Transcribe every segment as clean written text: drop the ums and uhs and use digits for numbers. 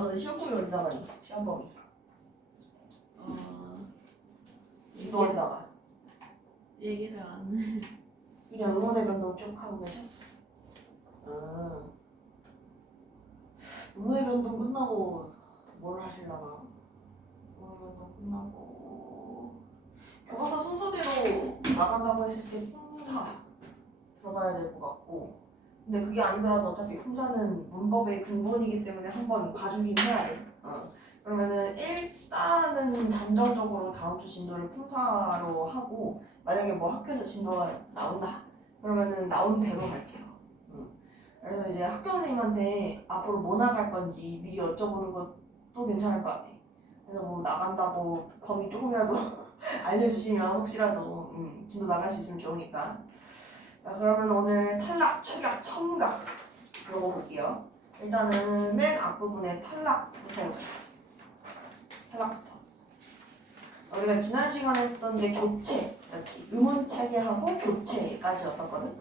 근데 시험 범위 어디 나가니? 시험 범위. 지도에다가. 얘기를 안 해. 그냥 응원의 변동 쭉 하고 계셔? 응원의 변동 끝나고 뭘 하시려나? 응원의 변동 끝나고 교과서 순서대로 나간다고 했을 때 품사 들어가야 될 것 같고, 근데 그게 아니더라도 어차피 품사는 문법의 근본이기 때문에 한번 봐주긴 해야 돼. 그러면은 일단은 잠정적으로 다음 주 진도를 품사로 하고, 만약에 뭐 학교에서 진도가 나온다 그러면은 나온 대로 갈게요. 그래서 이제 학교 선생님한테 앞으로 뭐 나갈 건지 미리 여쭤보는 것도 괜찮을 것 같아. 그래서 뭐 나간다고 범위 조금이라도 알려주시면 혹시라도 진도 나갈 수 있으면 좋으니까. 자, 그러면 오늘 탈락, 축약, 첨가 요거 볼게요. 일단은 맨 앞부분에 탈락부터 보자. 탈락부터. 우리가 지난 시간에 했던 게 교체, 그렇지? 의문 체계하고 교체까지였었거든.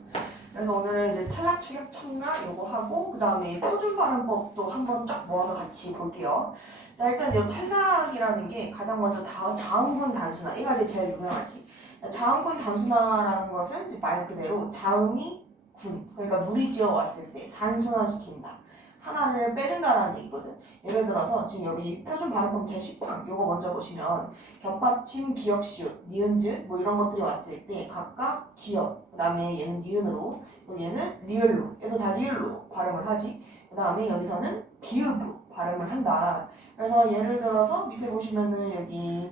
그래서 오늘은 이제 탈락, 축약, 첨가 요거 하고, 그 다음에 표준 발음법도 한번 쫙 모아서 같이 볼게요. 자, 일단 이 탈락이라는 게 가장 먼저 자음군 단순화, 이가 이제 제일 유명하지. 자음군 단순화라는 것은 이제 말 그대로 자음이 군, 그러니까 무리지어 왔을 때 단순화시킨다. 하나를 빼준다라는 얘기거든. 예를 들어서 지금 여기 표준 발음법 제10항 요거 먼저 보시면 겹받침, 기역, 시옷, 니은즈 뭐 이런 것들이 왔을 때 각각 기역, 그 다음에 얘는 니은으로, 그리고 얘는 리을로, 얘도 다 리을로 발음을 하지. 그 다음에 여기서는 비읍으로 발음을 한다. 그래서 예를 들어서 밑에 보시면은 여기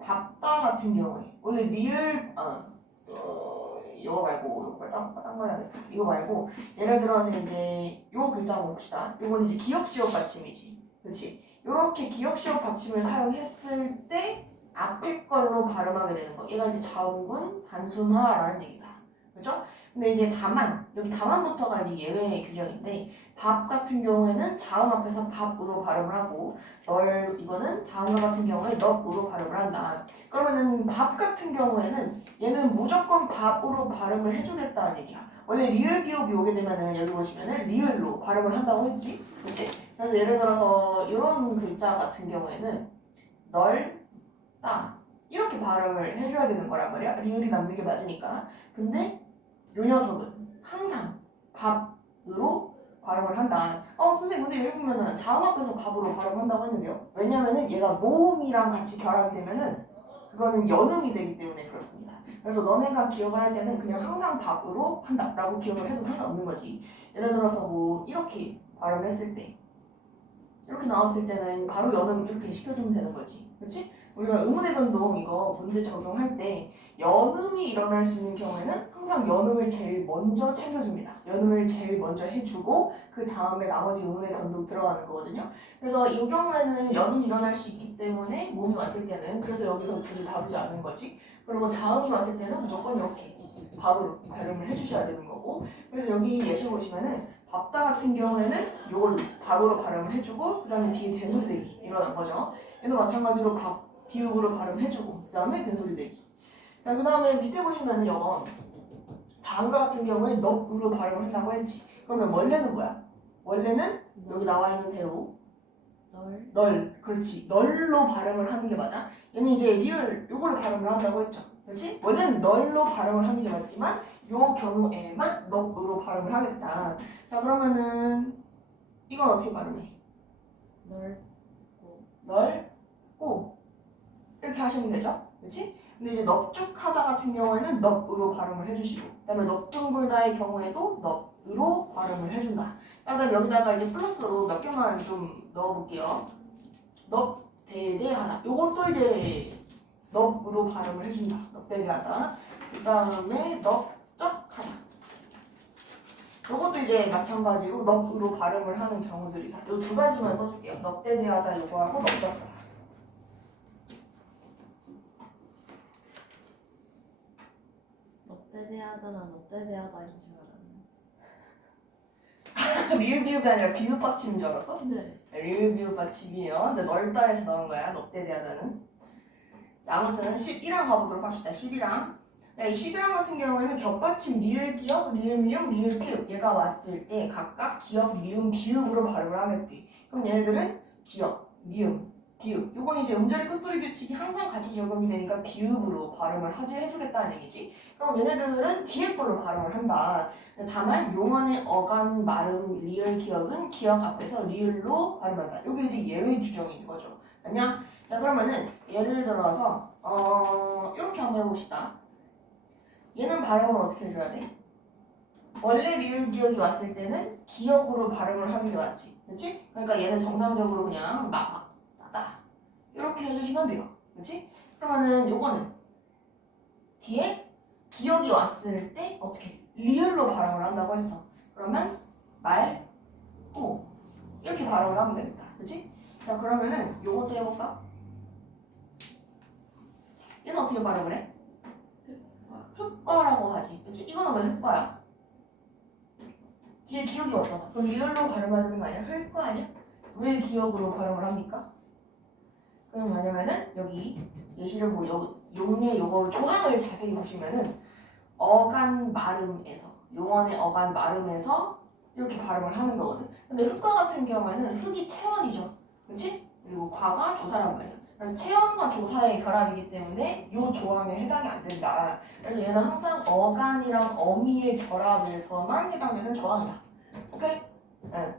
밥다 같은 경우에 원래 리을 이거 말고 이거 딴 거야 돼. 이거 말고 예를 들어서 이제 요 글자 한번 봅시다. 요건 이제 기역시옷 받침이지, 그렇지? 요렇게 기역시옷 받침을 사용했을 때 앞에 걸로 발음하게 되는 거. 얘가 이제 자음군 단순화라는 얘기다, 그렇죠? 근데 이제 다만 여기 다만부터가 이제 예외 규정인데, 밥 같은 경우에는 자음 앞에서 밥으로 발음을 하고, 널 이거는 다음과 같은 경우에 넙으로 발음을 한다. 그러면은 밥 같은 경우에는 얘는 무조건 밥으로 발음을 해주겠다는 얘기야. 원래 리을 비읍이 오게 되면은 여기 보시면은 리을로 발음을 한다고 했지, 그렇지? 그래서 예를 들어서 이런 글자 같은 경우에는 널, 따 이렇게 발음을 해줘야 되는 거란 말이야. 리을이 남는 게 맞으니까. 근데 요 녀석은 항상 밥으로 발음을 한다. 선생님 근데 여기 보면은 자음 앞에서 밥으로 발음한다고 했는데요. 왜냐면은 얘가 모음이랑 같이 결합이 되면은 그거는 연음이 되기 때문에 그렇습니다. 그래서 너네가 기억을 할 때는 그냥 항상 밥으로 한다라고 기억을 해도 상관없는 거지. 예를 들어서 뭐 이렇게 발음을 했을 때, 이렇게 나왔을 때는 바로 연음 이렇게 시켜주면 되는 거지, 그렇지? 우리가 의문의 변동 이거 문제 적용할 때 연음이 일어날 수 있는 경우에는 항상 연음을 제일 먼저 챙겨줍니다. 연음을 제일 먼저 해주고 그 다음에 나머지 의문의 변동 들어가는 거거든요. 그래서 이 경우에는 연음이 일어날 수 있기 때문에 모음이 왔을 때는, 그래서 여기서 굳이 다루지 않는 거지. 그리고 자음이 왔을 때는 무조건 이렇게 바로 발음을 해주셔야 되는 거고. 그래서 여기 예시 보시면은 밥다 같은 경우에는 요걸 밥으로 발음을 해주고 그 다음에 뒤에 된소리 대기 일어난 거죠. 얘도 마찬가지로 밥 비읍으로 발음해주고 그 다음에 된소리 대기. 자, 그 다음에 밑에 보시면은 요 다음과 같은 경우에 넙으로 발음을 한다고 했지. 그러면 원래는 뭐야? 원래는 여기 나와 있는 대로 널, 그렇지, 널로 발음을 하는 게 맞아. 얘는 이제 리을 요걸로 발음을 한다고 했죠, 그렇지? 원래는 널로 발음을 하는 게 맞지만 요 경우에만 넙으로 발음을 하겠다. 자, 그러면은 이건 어떻게 발음해? 넓고 이렇게 하시면 되죠, 그렇지? 근데 이제 넙죽하다 같은 경우에는 넙으로 발음을 해주시고, 그다음에 넙둥글다의 경우에도 넙으로 발음을 해준다. 그다음 여기다가 이제 플러스로 몇 개만 좀 넣어볼게요. 넙대대하다. 요것도 이제 넙으로 발음을 해준다. 넙대대하다. 그다음에 넙적하다. 요것도 이제 마찬가지로 넙으로 발음을 하는 경우들이다. 요 두 가지만 써줄게요. 넙대대하다 요거하고 넙적하다. 넙대대하다나 넙대대하다 이런 줄 리을 비읍이 아니라 비읍 받침인 줄 알았어? 알았네. 네. 리을 비읍 받침이에요. 근데 넓다에서 나온 거야. 넙대대하다는. 자, 아무튼 11항 가보도록 합시다. 11항. 이 11항 같은 경우에는 겹받침 리을 기억, 리을 미음, 리을 피읍 얘가 왔을 때 각각 기억, 미음, 비읍으로 발음을 하겠대. 그럼 얘네들은 기억, 미음, 비읍. 요건 이제 음절의 끝소리 규칙이 항상 같이 적용이 되니까 비읍으로 발음을 해주겠다는 얘기지. 그럼 얘네들은 뒤에 걸로 발음을 한다. 다만 용언의 어간, 발음, 리을 기억은 기억 앞에서 리을로 발음한다. 요게 이제 예외 규정인 거죠. 아니야? 자 그러면은 예를 들어서 이렇게 한번 해봅시다. 얘는 발음을 어떻게 해줘야 돼? 원래 리을 기억이 왔을 때는 기억으로 발음을 하는 게 맞지, 그렇지? 그러니까 얘는 정상적으로 그냥 막다 이렇게 해주시면 돼요, 그렇지? 그러면은 요거는 뒤에 기억이 왔을 때 어떻게 리을로 발음을 한다고 했어. 그러면 말고 이렇게 발음을 하면 되겠다, 그렇지? 자 그러면은 요것도 해볼까? 얘는 어떻게 발음을 해? 흑과라고 하지, 그렇지? 이거는 왜 흑과야? 뒤에 기억이 왔잖아. 그럼 리을로 발음해야 되는 거 아니야? 흑과 아니야? 왜 기억으로 발음을 합니까? 그럼 왜냐면은 여기 예시를 용례 요거 조항을 자세히 보시면은 어간 발음에서 용언의 어간 발음에서 이렇게 발음을 하는 거거든. 근데 흑과 같은 경우에는 흑이 체언이죠, 그렇지? 그리고 과가 조사란 말이야. 그래서 체언과 조사의 결합이기 때문에 이 조항에 해당이 안 된다. 그래서 얘는 항상 어간이랑 어미의 결합에서만 해당되는 조항이다. 오케이? 응.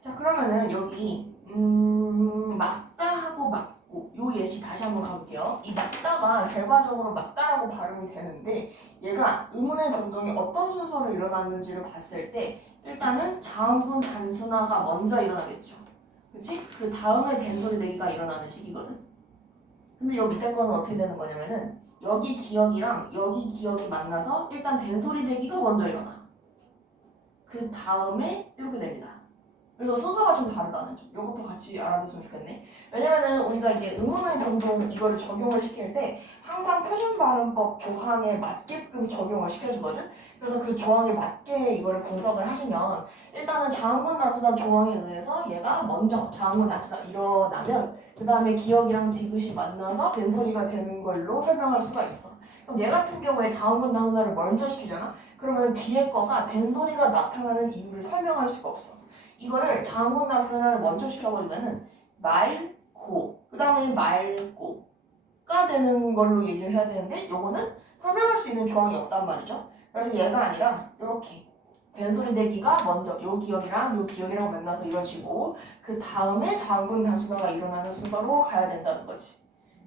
자 그러면은 여기 맞다 하고 맞고 요 예시 다시 한번 가볼게요. 이 맞다가 결과적으로 맞다라고 발음이 되는데 얘가 의문의 변동이 어떤 순서로 일어났는지를 봤을 때 일단은 자음분 단순화가 먼저 일어나겠죠. 그치? 그 다음에 된소리 내기가 일어나는 시기거든. 근데 여기 밑에 거는 어떻게 되는 거냐면은 여기 기억이랑 여기 기억이 만나서 일단 된소리 내기가 먼저 일어나. 그 다음에 이렇게 됩니다. 그래서 순서가 좀 다르다는 점. 이것도 같이 알아두시면 좋겠네. 왜냐면은 우리가 이제 의문의 변동 이거를 적용을 시킬 때 항상 표준 발음법 조항에 맞게끔 적용을 시켜주거든. 그래서 그 조항에 맞게 이거를 분석을 하시면 일단은 자음분 단수단 조항에 의해서 얘가 먼저 자음분 단수가 일어나면 그 다음에 기억이랑 디귿이 만나서 된소리가 되는 걸로 설명할 수가 있어. 그럼 얘 같은 경우에 자음분 단수단을 먼저 시키잖아. 그러면 뒤에 거가 된소리가 나타나는 이유를 설명할 수가 없어. 이거를 자음분 단수단을 먼저 시켜버리면은 말고 그 다음에 말고가 되는 걸로 얘기를 해야 되는데 요거는 설명할 수 있는 조항이 없단 말이죠. 그래서 얘가 아니라 이렇게 된소리 내기가 먼저 요 기억이랑 요 기억이랑 만나서 이루어지고 그 다음에 자음분 단수단가 일어나는 순서로 가야 된다는 거지.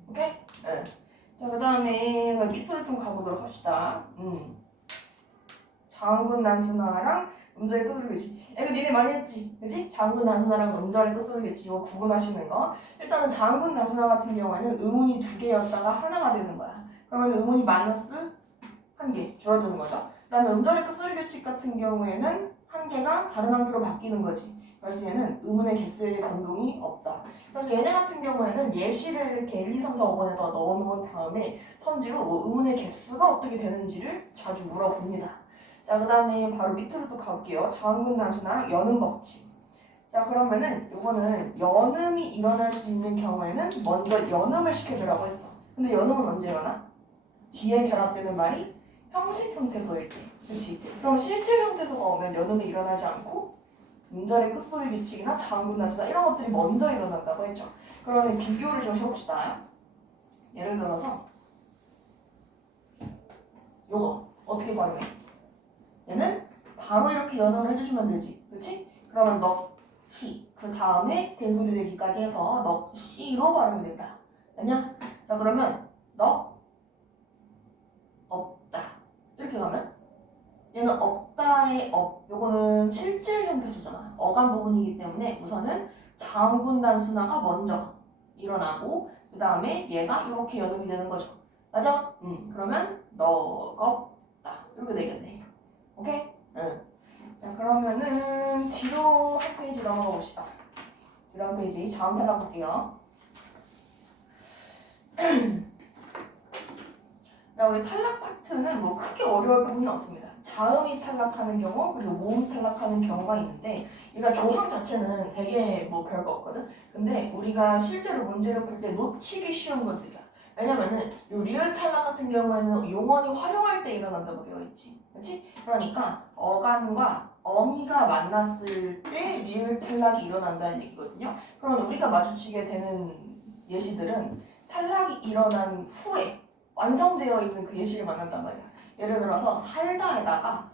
오케이? 네. 자, 그 다음에 밑으로 좀 가보도록 합시다. 자음분 단순화랑 음절의 끝소리 교치. 이거 니네 많이 했지? 그치? 자음분 단순화랑 음절의 끝소리 교치 이거 구분하시는 거. 일단은 자음분 단순화 같은 경우에는 음운이 2개였다가 하나가 되는 거야. 그러면 음운이 마이너스 1개 줄어드는 거죠. 그 다음에 음절의 끝소리 규칙 같은 경우에는 한 개가 다른 한 개로 바뀌는 거지. 그래서 얘는 음운의 개수에 변동이 없다. 그래서 얘네 같은 경우에는 예시를 이렇게 1, 2, 3, 4, 5번에다가 넣어놓은 다음에 선지로 음운의 개수가 어떻게 되는지를 자주 물어봅니다. 자, 그 다음에 바로 밑으로 또 가볼게요. 자음분 단수나 연음 법칙. 자, 그러면은 이거는 연음이 일어날 수 있는 경우에는 먼저 연음을 시켜주라고 했어. 근데 연음은 언제 일어나? 뒤에 결합되는 말이 형식 형태소일 때. 그치? 그럼 실질 형태소가 오면 연음이 일어나지 않고 음절의 끝소리 규칙이나 자음분 단수나 이런 것들이 먼저 일어난다고 했죠. 그러면 비교를 좀 해봅시다. 예를 들어서 요거 어떻게 발음해? 얘는 바로 이렇게 연음을 해주시면 되지. 그치? 그러면 넉, 시. 그 다음에 된소리 내기까지 해서 넉, 시로 발음이 된다. 아니야? 자, 그러면 넉, 없다. 이렇게 가면 얘는 없다의 업. 요거는 실질 형태소잖아. 어감 부분이기 때문에 우선은 자음분 단순화가 먼저 일어나고 그 다음에 얘가 이렇게 연음이 되는 거죠. 맞아? 그러면 넉없다. 이렇게 되겠네. 오케이? 응. 자, 그러면은 뒤로 한 페이지 넘어가 봅시다. 뒤로 한 페이지 자음 탈락 볼게요. 자, 우리 탈락 파트는 뭐 크게 어려울 부분이 없습니다. 자음이 탈락하는 경우 그리고 모음이 탈락하는 경우가 있는데 그러니까 조항 자체는 되게 뭐 별거 없거든. 근데 우리가 실제로 문제를 풀 때 놓치기 쉬운 것들이야. 왜냐면은 이 리을 탈락 같은 경우에는 용언이 활용할 때 일어난다고 되어 있지. 그렇지? 그러니까 어간과 어미가 만났을 때 리을 탈락이 일어난다는 얘기거든요. 그럼 우리가 마주치게 되는 예시들은 탈락이 일어난 후에 완성되어 있는 그 예시를 만난단 말이야. 예를 들어서 살다에다가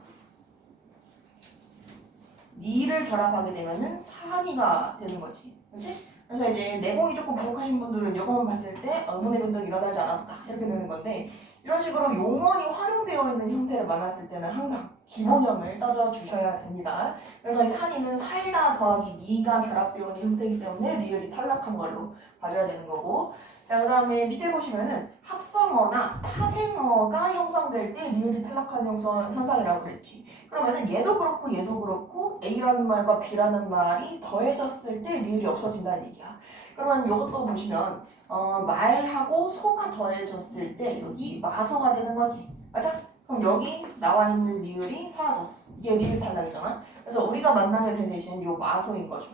니를 결합하게 되면은 사니가 되는 거지. 그렇지? 그래서 이제 내공이 조금 부족하신 분들은 이거만 봤을 때 의문의 변동이 일어나지 않았다 이렇게 되는 건데, 이런 식으로 용언이 활용되어 있는 형태를 만났을 때는 항상 기본형을 따져 주셔야 됩니다. 그래서 이 산이는 살다 더하기 니가 결합되어 있는 형태이기 때문에 리을이 탈락한 걸로 봐줘야 되는 거고, 자, 그 다음에 밑에 보시면은 합성어나 파생어가 형성될 때 리을이 탈락하는 현상이라고 그랬지. 그러면은 얘도 그렇고 A라는 말과 B라는 말이 더해졌을 때 리을이 없어진다는 얘기야. 그러면 이것도 보시면 말하고 소가 더해졌을 때 여기 마소가 되는 거지. 맞아? 그럼 여기 나와 있는 리을이 사라졌어. 이게 리을 탈락이잖아. 그래서 우리가 만나게 될 예시는 요 마소인 거죠.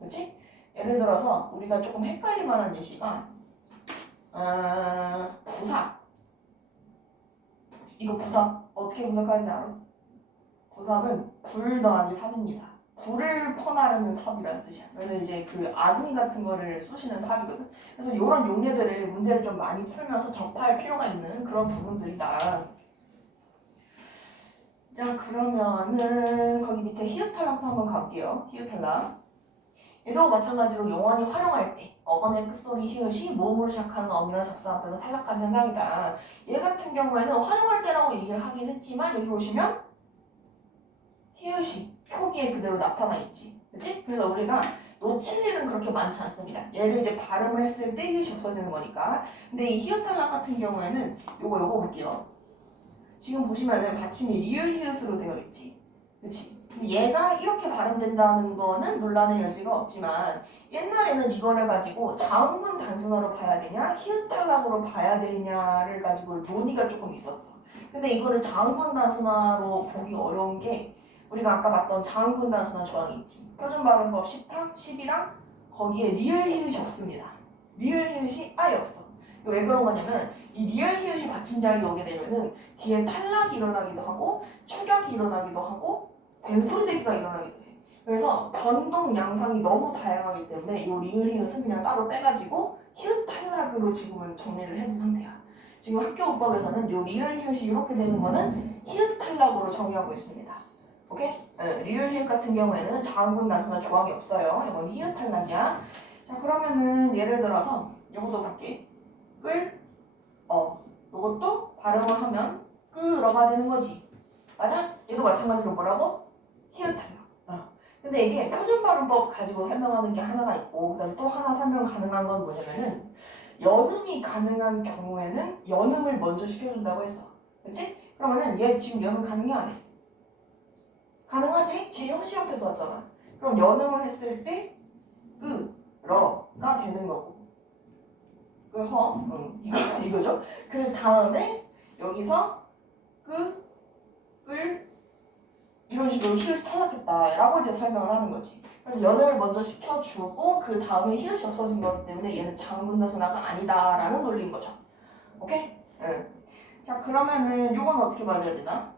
그렇지? 예를 들어서 우리가 조금 헷갈릴 만한 예시가 부사. 이거 부사 어떻게 분석하는지 알아? 부삽은 불 더하기 삽입니다. 불을 퍼나르는 삽이라는 뜻이야. 그래서 이제 그 아궁이 같은 거를 쑤시는 삽이거든. 그래서 이런 용례들을 문제를 좀 많이 풀면서 접할 필요가 있는 그런 부분들이다. 자, 그러면은 거기 밑에 히읗탈락도 한번 가볼게요. 히읗탈락. 얘도 마찬가지로 용언이 활용할 때 어간의 끝소리 히읗이 모음으로 시작하는 어미랑 접수 앞에서 탈락하는 현상이다. 얘 같은 경우에는 활용할 때라고 얘기를 하긴 했지만 여기 보시면 히읗이 표기에 그대로 나타나 있지. 그치? 그래서 우리가 놓칠 일은 그렇게 많지 않습니다. 얘를 이제 발음을 했을 때 히읗이 없어지는 거니까. 근데 이 히읗 탈락 같은 경우에는 요거 볼게요. 지금 보시면은 받침이 리을 히읗으로 되어 있지. 그치? 근데 얘가 이렇게 발음된다는 거는 논란의 여지가 없지만 옛날에는 이거를 가지고 자음문 단순어로 봐야 되냐 히읗 탈락으로 봐야 되냐를 가지고 논의가 조금 있었어. 근데 이거를 자음문 단순어로 보기 어려운 게 우리가 아까 봤던 자음문 단순어 조항이 있지. 표준 발음법 10항, 10이랑 거기에 리을 히읗이 없습니다. 리을 히읗이 아예 없어. 왜 그런 거냐면 이 리을 히읗이 받침 자리에 오게 되면은 뒤에 탈락이 일어나기도 하고 축약이 일어나기도 하고 된소리대기가 일어나기도 해. 그래서 변동 양상이 너무 다양하기 때문에 이 리을 히읗은 그냥 따로 빼가지고 히읗 탈락으로 지금은 정리를 해둔 상태야. 지금 학교법에서는 이 리을 히읗이 이렇게 되는 거는 히읗 탈락으로 정의하고 있습니다. 오케이? 네, 리을 히읗 같은 경우에는 자음문 단순어 조항이 없어요. 이건 히읗 탈락이야. 자, 그러면은 예를 들어서 이것도 볼게. 이것도 발음을 하면 끌어가 되는 거지. 맞아? 얘도 마찬가지로 뭐라고? 히읗 탈락. 근데 이게 표준 발음법 가지고 설명하는 게 하나가 있고 그다음에 또 하나 설명 가능한 건 뭐냐면은 연음이 가능한 경우에는 연음을 먼저 시켜준다고 했어. 그렇지? 그러면은 얘 지금 연음 가능해 안 해? 가능하지? 뒤에 형식형태에서 왔잖아. 그럼 연음을 했을 때 끄러가 되는 거고 이거죠. 그 다음에 여기서 끌 이런 식으로 히읗이 탈락했다라고 이제 설명을 하는 거지. 그래서 연음을 먼저 시켜주고 그 다음에 히읗이 없어진 거기 때문에 얘는 자음문 단순어가 아니다라는 논리인 거죠. 오케이? 응. 자, 그러면은 요건 어떻게 맞아야 되나?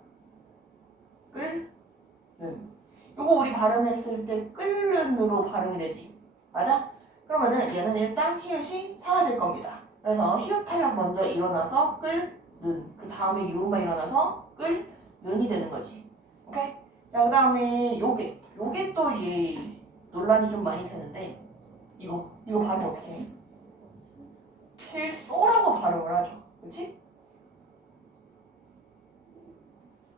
요거 우리 발음했을 때 끓는으로 발음이 되지. 맞아? 그러면은 얘는 일단 히읗이 사라질 겁니다. 그래서 히읗 탈락 먼저 일어나서 끓는, 그 다음에 유음가 일어나서 끓는이 되는 거지. 오케이? 자, 그 다음에 요게 또 논란이 좀 많이 되는데 이거 발음 어떻게 해? 실소라고 발음을 하죠. 그치?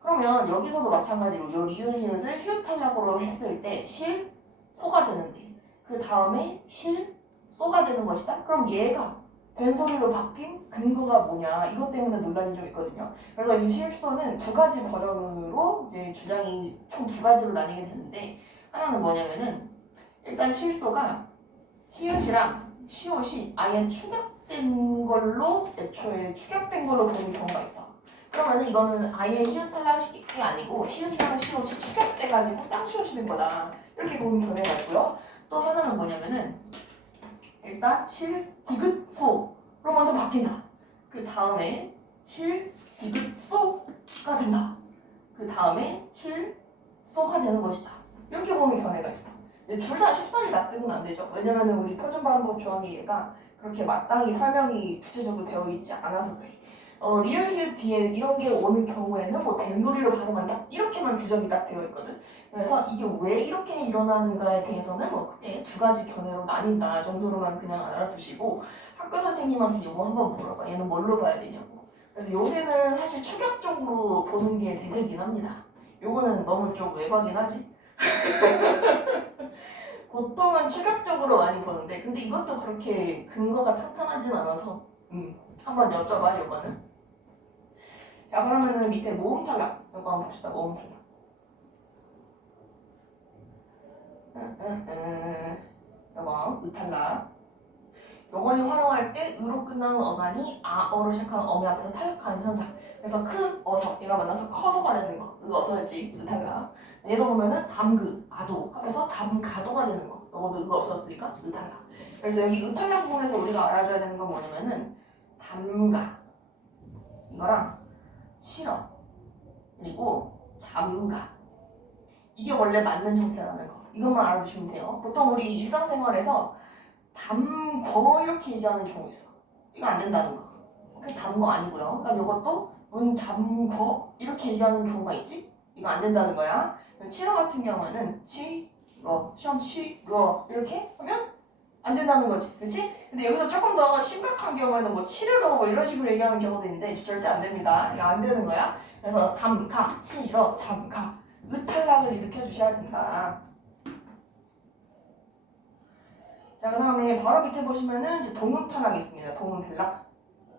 그러면 여기서도 마찬가지로 요 리을 히읗을 히읗 탈락으로 했을 때 실소가 되는데 그 다음에 실소가 되는 것이다. 그럼 얘가 된소리로 바뀐 근거가 뭐냐 이것 때문에 논란이 좀 있거든요. 그래서 이 실소는 두 가지 버전으로 이제 주장이 총 두 가지로 나뉘게 되는데 하나는 뭐냐면은 일단 실소가 히읗이랑 시옷이 아예 축약된 걸로 애초에 축약된 걸로 보는 경우가 있어. 그러면은 이거는 아예 히읗 탈락이 아니고 히읗이랑 시옷이 축약돼가지고 쌍시옷이 된 거다 이렇게 보는 경우가 있고요. 또 하나는 뭐냐면은 일단 실, 디귿, 소로 먼저 바뀐다. 그 다음에 실, 디귿, 소가 된다. 그 다음에 실, 소가 되는 것이다. 이렇게 보는 견해가 있어. 둘 다 쉽사리 납득은 안 되죠. 왜냐면은 우리 표준발음법 조항이 얘가 그렇게 마땅히 설명이 구체적으로 되어 있지 않아서 그래. 리얼 히읗 뒤에 이런 게 오는 경우에는 뭐 된 소리로 발음한다 이렇게만 규정이 딱 되어 있거든. 그래서 이게 왜 이렇게 일어나는가에 대해서는 뭐 크게 두 가지 견해로 나뉜다 정도로만 그냥 알아두시고 학교 선생님한테 이거 한번 물어봐. 얘는 뭘로 봐야 되냐고. 그래서 요새는 사실 추격적으로 보는 게 대세긴 합니다. 요거는 너무 좀 외박이긴 하지. 보통은 추격적으로 많이 보는데 근데 이것도 그렇게 근거가 탄탄하진 않아서 한번 여쭤봐 요거는. 자 그러면은 밑에 모음 탈락 이거 한번 봅시다. 모음 탈락. 요거 의탈락. 요건이 활용할 때 으로 끝나는 어간이 아어로 시작하는 어미 앞에서 탈락하는 현상. 그래서 크 어서 얘가 만나서 커서가 되는 거. 어서였지 의탈락. 얘도 보면은 담그 아도 합해서 담가도가 되는 거. 요것도 없었으니까 의탈락. 그래서 여기 의탈락 부분에서 우리가 알아줘야 되는 건 뭐냐면은 담가 이거랑 치러 그리고 잠가 이게 원래 맞는 형태라는 거. 이것만 알아두시면 돼요. 보통 우리 일상생활에서 담거 이렇게 얘기하는 경우 있어. 이거 안 된다는 거. 그 담거 아니고요. 그다음 이것도 문 잠거 이렇게 얘기하는 경우가 있지. 이거 안 된다는 거야. 치러 같은 경우에는 치러 시험 치러 이렇게 하면 안 된다는 거지. 그렇지? 근데 여기서 조금 더 심각한 경우에는 뭐 치르러 뭐 이런 식으로 얘기하는 경우도 있는데 절대 안 됩니다. 이거 안 되는 거야. 그래서 담가 치러 잠가 의탈락을 일으켜 주셔야 된다. 자, 그 다음에 바로 밑에 보시면은 이제 동음 탈락이 있습니다. 동음 탈락.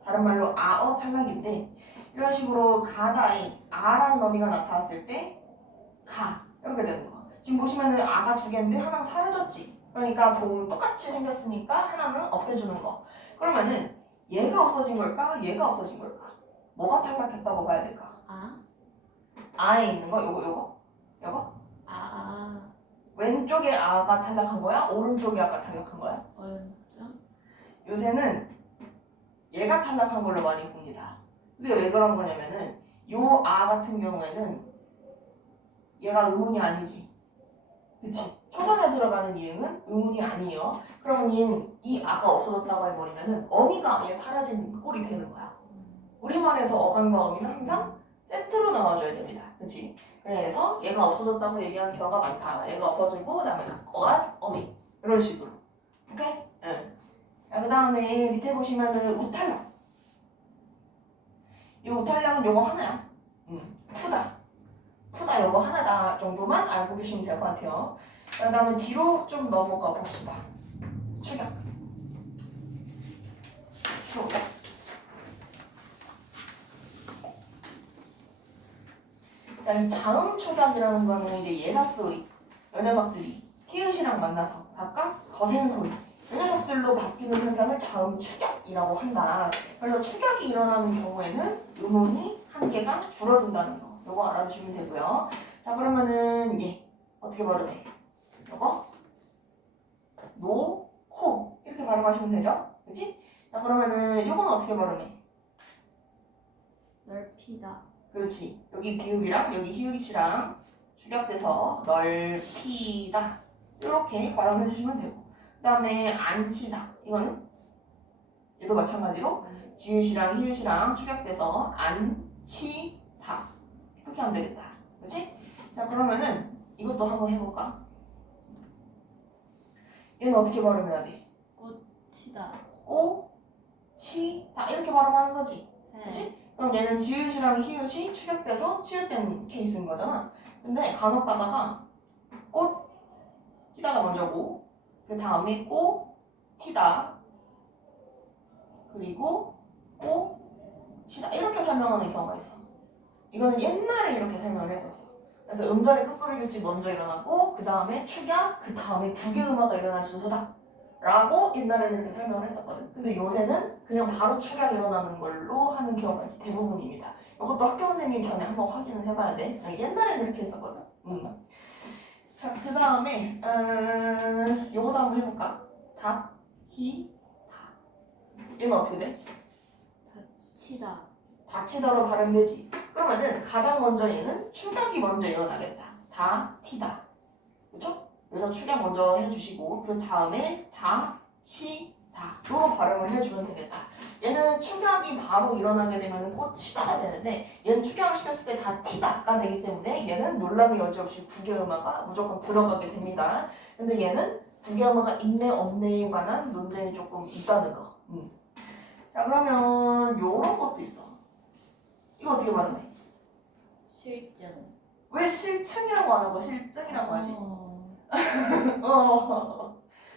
다른 말로 아어 탈락인데 이런 식으로 가다에 아라는 어미가 나타났을 때 가 이렇게 되는 거. 지금 보시면은 아가 두 개인데 하나가 사라졌지. 그러니까 동음 똑같이 생겼으니까 하나는 없애주는 거. 그러면은 얘가 없어진 걸까? 얘가 없어진 걸까? 뭐가 탈락했다고 봐야 될까? 아에 있는 거 요거? 왼쪽에 아가 탈락한 거야? 오른쪽에 아가 탈락한 거야? 요새는 얘가 탈락한 걸로 많이 봅니다. 근데 왜 그런 거냐면은 요 아 같은 경우에는 얘가 의문이 아니지. 그치? 초성에 들어가는 이응은 의문이 아니에요. 그러면 얘는 이 아가 없어졌다고 해버리면은 어미가 아예 사라진 꼴이 되는 거야. 우리말에서 어간과 어미는 항상 세트로 나와줘야 됩니다. 그치? 그래서 얘가 없어졌다고 얘기하는 경우가 많다. 얘가 없어지고 그다음에 어간, 어미 이런 식으로. 오케이? 응. 그 다음에 밑에 보시면은 우탈락. 이 우탈락은 요거 하나야. 푸다 요거 하나다 정도만 알고 계시면 될 것 같아요. 그 다음에 뒤로 좀 넘어가 봅시다. 추격. 자, 이 자음 추격이라는 거는 이제 예사 소리. 이 녀석들이 히읗이랑 만나서 각각 거센 소리. 이 녀석들로 바뀌는 현상을 자음 추격이라고 한다. 그래서 추격이 일어나는 경우에는 음운이 한 개가 줄어든다는 거. 요거 알아두시면 되고요. 자, 그러면은 얘 어떻게 발음해? 요거 노, 코 이렇게 발음하시면 되죠? 그치? 자, 그러면은 요건 어떻게 발음해? 넓히다. 그렇지. 여기 비읍이랑 여기 히읗이랑 축약돼서 넓히다 이렇게 발음해 주시면 되고 그 다음에 앉히다 이거는 얘도 마찬가지로 지읒이랑 히읗이랑 축약돼서 앉히다 이렇게 하면 되겠다. 그렇지? 자 그러면은 이것도 한번 해볼까? 얘는 어떻게 발음해야 돼? 꽃이다. 치다 이렇게 발음하는 거지. 네. 그렇지? 그럼 얘는 지읒이랑 히읗이 축약돼서 치읒된 케이스인 거잖아. 근데 간혹 가다가 꽃 티다가 먼저고 그 다음에 꽃 티다 그리고 꽃 티다 이렇게 설명하는 경우가 있어. 이거는 옛날에 이렇게 설명을 했었어. 그래서 음절의 끝소리 규칙 먼저 일어나고 그 다음에 축약 그 다음에 두개음화가 일어날 순서다 라고 옛날에는 이렇게 설명을 했었거든. 근데 요새는 그냥 바로 축약이 일어나는 걸로 하는 경우가 대부분입니다. 이것도 학교 선생님 견해 한번 확인을 해봐야 돼. 옛날에는 이렇게 했었거든. 자, 그 다음에 요거도 한번 해볼까? 다, 히, 다. 얘는 어떻게 돼? 다치다. 다치다로 발음되지. 그러면은 가장 먼저 얘는 축약이 먼저 일어나겠다. 다치다. 그쵸? 그래서 축약 먼저 해주시고 그 다음에 다치다 로 발음을 해주면 되겠다. 얘는 축약이 바로 일어나게 되면 꼭 치다가 되는데 얘는 축약을 시켰을 때 다 티다가 되기 때문에 얘는 놀람의 여지 없이 국외음화가 무조건 들어가게 됩니다. 근데 얘는 국외음화가 있네 없네에 관한 논쟁이 조금 있다는 거. 자 그러면 요런 것도 있어. 이거 어떻게 발음해? 실증. 왜 실층이라고 안 하고 실증이라고 하지?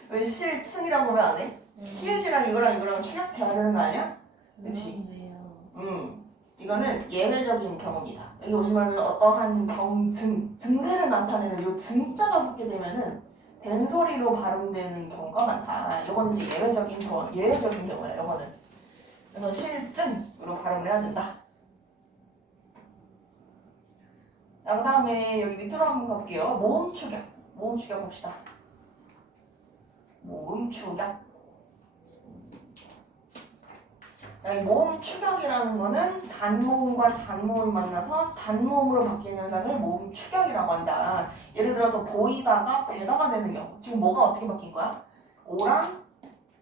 왜 실층이라고 왜 안 해? 히읗이랑 이거랑 축약돼야 되는 거 아니야? 그치? 그렇네요. 이거는 예외적인 경우입니다. 여기 보시면은 어떠한 증세를 나타내는 요 증자가 붙게 되면은 된소리로 발음되는 경우가 많다. 이거는 이제 예외적인 경우야. 이거는. 그래서 실증으로 발음을 해야 된다. 자, 그 다음에 여기 밑으로 한번 가볼게요. 모음 축약. 모음 축약 봅시다. 모음 축약. 자, 이 모음 축약이라는 거는 단모음과 단모음이 만나서 단모음으로 바뀌는 현상을 모음 축약이라고 한다. 예를 들어서 보이다가 배다가 되는 경우. 지금 뭐가 어떻게 바뀐 거야? 오랑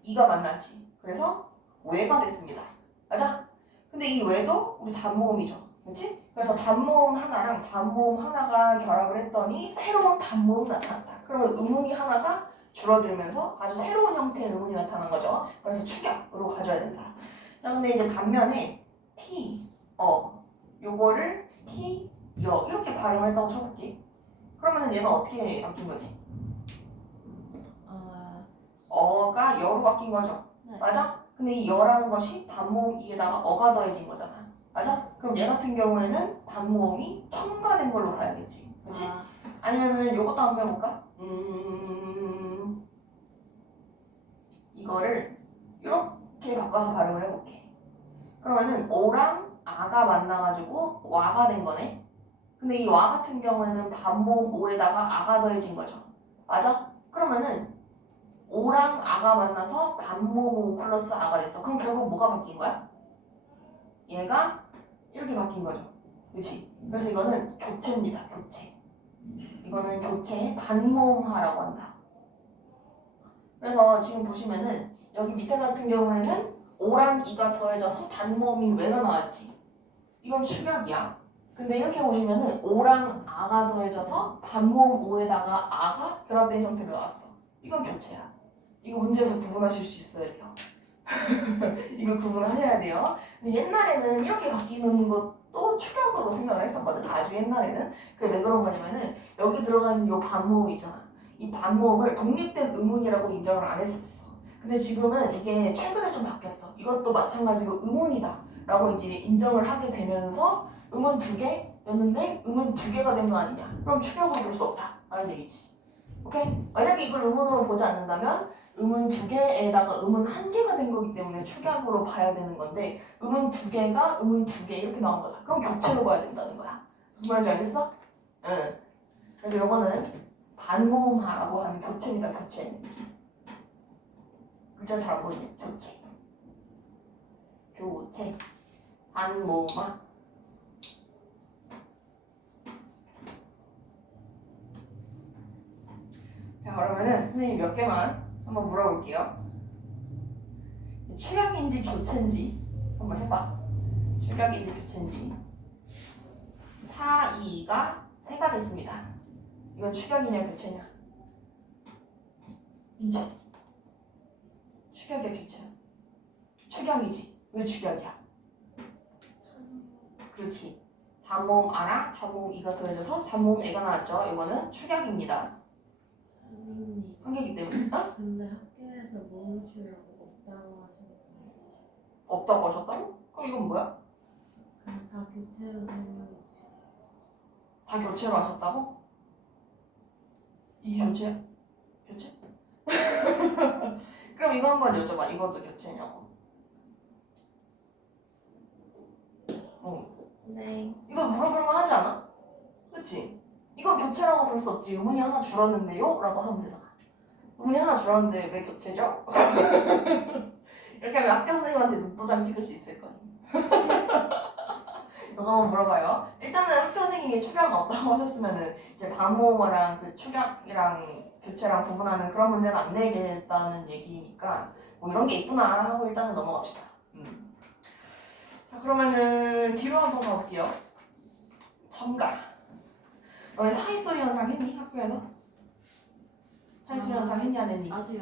이가 만났지. 그래서 외가 됐습니다. 맞아? 근데 이 외도 우리 단모음이죠. 그렇지? 그래서 단모음 하나랑 단모음 하나가 결합을 했더니 새로운 단모음이 나타났다. 그러면 음운이 하나가 줄어들면서 아주 새로운 형태의 음운이 나타난 거죠. 그래서 축약으로 가져야 된다. 자, 근데 이제 반면에 피, 요거를 피, 여 이렇게 발음을 했다고 쳐볼게. 그러면은 얘는 어떻게 바뀐 거지? 어가 여로 바뀐 거죠. 네. 맞아? 근데 이 여라는 것이 반모음 이에다가 어가 더해진 거잖아. 맞아? 그럼 얘 같은 경우에는 반모음이 첨가된 걸로 봐야겠지. 그렇지? 아니면은 요것도 한번 해볼까? 이거를 이렇게 바꿔서 발음을 해볼게. 그러면은 오랑 아가 만나가지고 와가 된 거네. 근데 이 와 같은 경우에는 반모음 오에다가 아가 더해진 거죠. 맞아? 그러면은 오랑 아가 만나서 반모음 오 플러스 아가 됐어. 그럼 결국 뭐가 바뀐 거야? 얘가 이렇게 바뀐 거죠. 그렇지? 그래서 이거는 교체입니다. 교체. 이거는 교체의 반모음화라고 한다. 그래서 지금 보시면은 여기 밑에 같은 경우에는 오랑 이가 더해져서 단모음인 외가 나왔지. 이건 축약이야. 근데 이렇게 보시면은 오랑 아가 더해져서 반모음 오에다가 아가 결합된 형태로 나왔어. 이건 교체야. 이거 문제에서 구분하실 수 있어야 돼요. 이거 구분하셔야 돼요. 근데 옛날에는 이렇게 바뀌는 것도 축약으로 생각을 했었거든. 아주 옛날에는. 그게 왜 그런 거냐면은 여기 들어가는 이 반모음 있잖아. 이 반모음을 독립된 음운이라고 인정을 안 했었어. 근데 지금은 이게 최근에 좀 바뀌었어. 이것도 마찬가지로 음운이다 라고 이제 인정을 하게 되면서 음운 2개였는데 음운 2개가 된 거 아니냐. 그럼 축약으로 볼 수 없다 라는 얘기지. 오케이? 만약에 이걸 음운으로 보지 않는다면 음운 2개에다가 음운 1개가 된 거기 때문에 축약으로 봐야 되는 건데 음운 2개가 음운 2개 이렇게 나온 거다. 그럼 교체로 봐야 된다는 거야. 무슨 말인지 알겠어? 응. 그래서 이거는 반모음화라고 하는 교체입니다. 교체. 글자 잘 보이네. 교체. 교체. 반모음화. 자 그러면은 선생님 몇 개만 한번 물어볼게요. 축약인지 교체인지 한번 해봐. 축약인지 교체인지. 4, 2가 3가 됐습니다. 이건 축약이냐 교체냐? 인지? 축약이야 교체야? 축약이지. 왜 축약이야? 그렇지. 단모음 아랑 단모음 이가 더해져서 단모음 애가 나왔죠. 이거는 축약입니다. 선생님. 한 개이기 때문에. 어? 근데 학교에서 모음 출력 없다고 하셨거든요. 없다고 하셨다고? 그럼 이건 뭐야? 그냥 다 교체로 설명해 주셨어요. 다 교체로 하셨다고? 이게 교체야? 교체? 그럼 이거 한번 여쭤봐. 이것도 교체냐고. 네. 이거 물어볼만 하지 않아? 그치? 이건 교체라고 볼 수 없지. 음운이 하나 줄었는데요? 라고 하면 되잖아. 음운이 하나 줄었는데 왜 교체죠? 이렇게 하면 학교 선생님한테 눈도장 찍을 수 있을 거야. 이거 한번 물어봐요. 일단은 학교 선생님이 축약 없다고 하셨으면은 이제 반모음어랑 그 축약이랑 교체랑 구분하는 그런 문제는 안 내겠다는 얘기니까 뭐 이런 게 있구나 하고 일단은 넘어갑시다. 자 그러면은 뒤로 한번 가볼게요. 첨가. 너네 사이소리 현상 했니? 학교에서? 사이소리 현상 했니 안 했니? 아직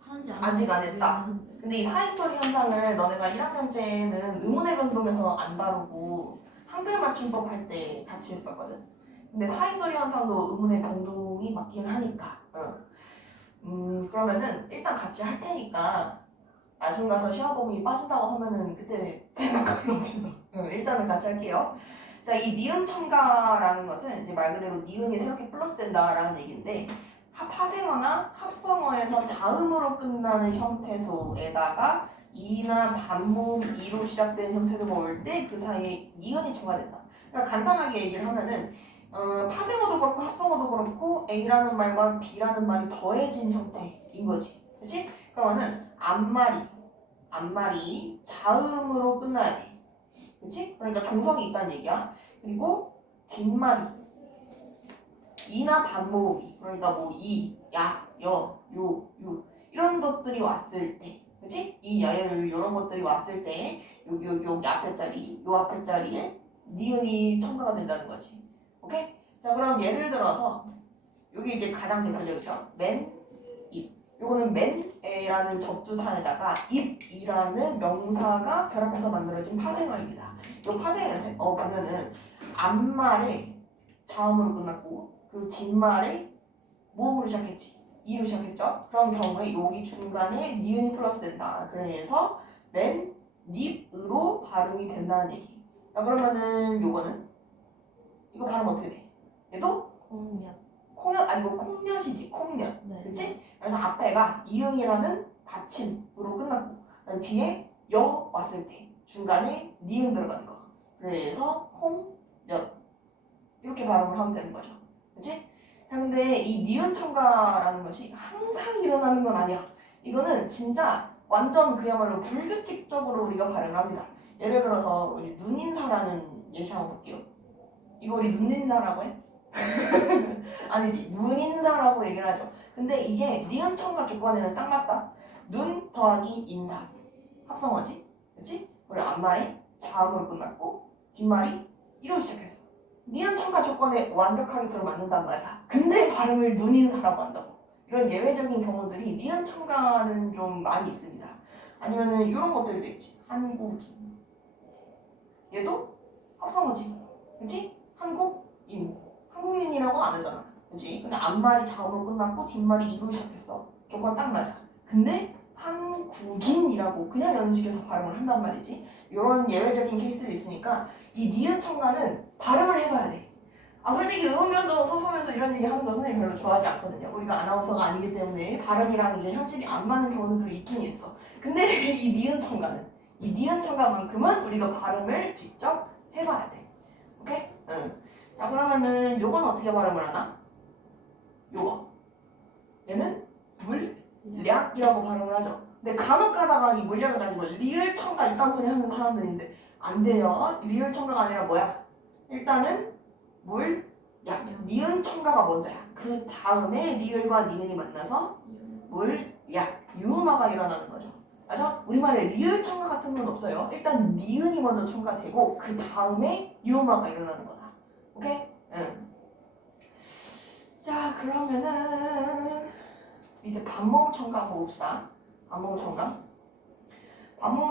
하는지 안 아직 안 하는지 했다. 모르겠는데. 근데 이 사이소리 현상을 너네가 1학년 때는 의문의 변동에서 안 다루고 한글 맞춤법 할 때 같이 했었거든. 근데 사이소리 현상도 의문의 변동이 맞긴 하니까. 그러면은 일단 같이 할 테니까 나중 가서 시험 범위 빠진다고 하면은 그때 빼는 걸로 봅시다. 일단은 같이 할게요. 자, 이 니은 첨가라는 것은 이제 말 그대로 니은이 새롭게 플러스 된다라는 얘기인데 파생어나 합성어에서 자음으로 끝나는 형태소에다가 이나 반모음 이로 시작된 형태소가 올 때 그 사이에 니은이 첨가된다. 그러니까 간단하게 얘기를 하면은 파생어도 그렇고 합성어도 그렇고 A라는 말과 B라는 말이 더해진 형태인 거지. 그치? 그러면은 앞말이 자음으로 끝나야 돼. 그치? 그러니까 종성이 있다는 얘기야. 그리고 뒷말이 이나 반모음이 그러니까 뭐 이, 야, 여, 요, 유 이런 것들이 왔을 때 그치? 이, 야, 여, 유 이런 것들이 왔을 때 여기 앞에 자리 요 앞에 자리에 니은이 첨가가 된다는 거지. 오케이? 자 그럼 예를 들어서 여기 이제 가장 대표적이죠. 맨, 입 요거는 맨이라는 접두사에다가 입이라는 명사가 결합해서 만들어진 파생어입니다. 요 파생어 보면은 앞말에 자음으로 끝났고 그리고 뒷말에 모음으로 시작했지. 이로 시작했죠. 그런 경우에 여기 중간에 니은이 플러스 된다. 그래서 맨, 닙으로 발음이 된다는 얘기. 자 그러면은 요거는 이거 발음 어떻게 돼? 얘도 공면. 콩엿 아니고 콩엿이지. 콩엿. 네. 그치? 그래서 앞에가 이응이라는 받침으로 끝났고 뒤에 여 왔을 때 중간에 니은 들어가는 거. 그래서 콩엿 이렇게 발음을 하면 되는 거죠. 그치? 근데 이 니은 첨가라는 것이 항상 일어나는 건 아니야. 이거는 진짜 완전 그야말로 불규칙적으로 우리가 발음을 합니다. 예를 들어서 우리 눈인사라는 예시 한번 볼게요. 이거 우리 눈인사라고 해? 아니지, 눈인사라고 얘기를 하죠. 근데 이게 니은 첨가 조건에는 딱 맞다. 눈 더하기 인사 합성어지, 그렇지? 그리고 앞말에 자음으로 끝났고 뒷말이 이로 시작했어. 니은 첨가 조건에 완벽하게 들어맞는단 말이야. 근데 발음을 눈인사라고 한다고. 이런 예외적인 경우들이 니은 첨가는 좀 많이 있습니다. 아니면은 이런 것들도 있지. 한국인. 얘도 합성어지, 그렇지? 한국인. 한국인이라고 안 하잖아. 그치? 근데 앞말이 자음으로 끝났고 뒷말이 이로 시작했어. 조건 딱 맞아. 근데 한국인이라고 그냥 연식해서 발음을 한단 말이지. 이런 예외적인 케이스도 있으니까 이 니은 첨가는 발음을 해봐야 돼. 솔직히 음변도 수업하면서 이런 얘기 하는 거 선생님 별로 좋아하지 않거든요. 우리가 아나운서가 아니기 때문에 발음이랑 이게 현실이 안 맞는 경우도 있긴 있어. 근데 이 니은 첨가만큼은 우리가 발음을 직접 해봐야 돼. 오케이? 응. 자 그러면은 요건 어떻게 발음을 하나? 요거 얘는 물약이라고 발음을 하죠. 근데 간혹 가다가 이 물약을 가지고 리을 첨가 이딴 소리 하는 사람들인데 안 돼요. 리을 첨가가 아니라 뭐야? 일단은 물약 니은 첨가가 먼저야. 그 다음에 리을과 니은이 만나서 물약 유음어가 일어나는 거죠. 맞아? 우리말에 리을 첨가 같은 건 없어요. 일단 니은이 먼저 첨가되고 그 다음에 유음어가 일어나는 거다. 오케이? 응. 자 그러면은 밑에 반모음 첨가 봅시다. 반모음